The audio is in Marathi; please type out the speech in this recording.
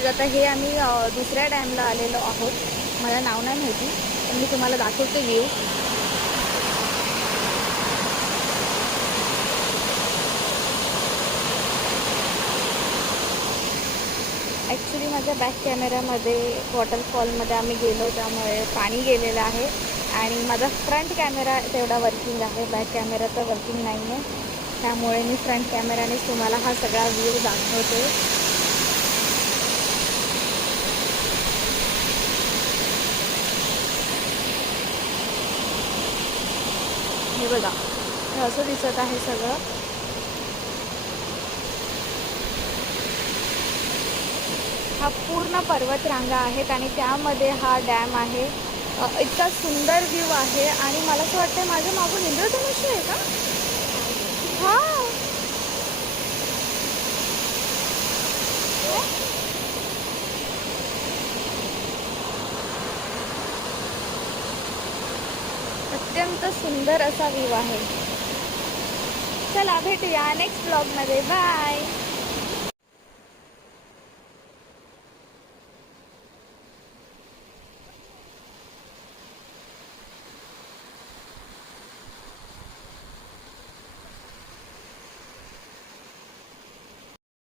गाईज आता हे आम्ही दुसऱ्या डॅमला आलेलो आहोत. मला नाव नाही माहिती, पण मी तुम्हाला दाखवते व्ह्यू. ॲक्च्युली माझ्या बॅक कॅमेऱ्यामध्ये वॉटरफॉलमध्ये आम्ही गेलो त्यामुळे पाणी गेलेलं आहे आणि माझा फ्रंट कॅमेरा तेवढा वर्किंग आहे, बॅक कॅमेरा तर वर्किंग नाही आहे. त्यामुळे मी फ्रंट कॅमेऱ्यानेच तुम्हाला हा सगळा व्ह्यू दाखवते. हे बघा, हे असं दिसत आहे सगळं. हा पूर्ण पर्वतरांगा आहेत आणि त्यामध्ये हा डॅम आहे. इतका सुंदर व्ह्यू आहे आणि मला असं वाटतं माझ्या मागून इंद्रधनुष्य आहे का? हा, अत्यंत सुंदर असा व्ह्यू आहे. चला भेटूया नेक्स्ट ब्लॉगमध्ये. बाय.